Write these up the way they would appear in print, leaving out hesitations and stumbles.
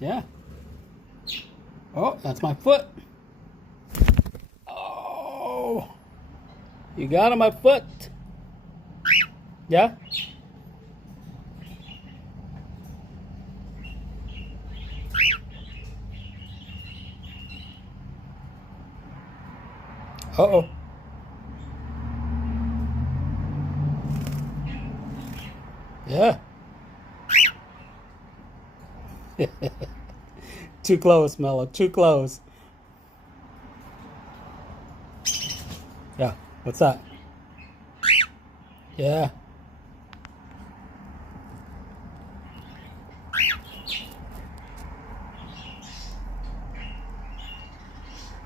Yeah. Oh, that's my foot. Oh, you got on my foot. Yeah? Uh-oh. Yeah. Too close, Mello. Too close. Yeah. What's that? Yeah.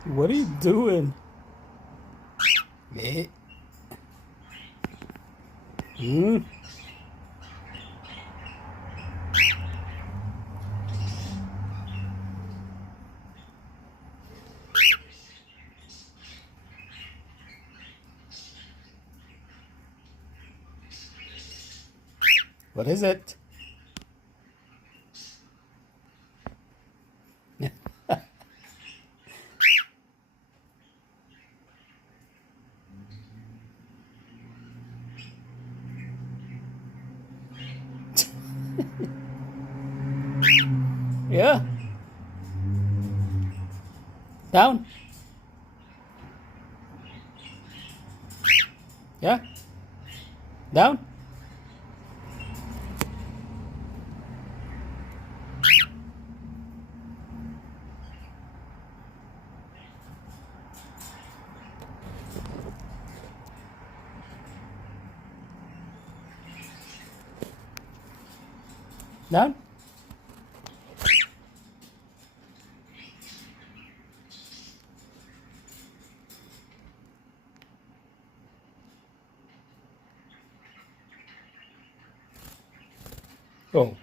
What are you doing? Me? Hmm? What is it? Yeah. Down. Yeah. Down. Down. Oh.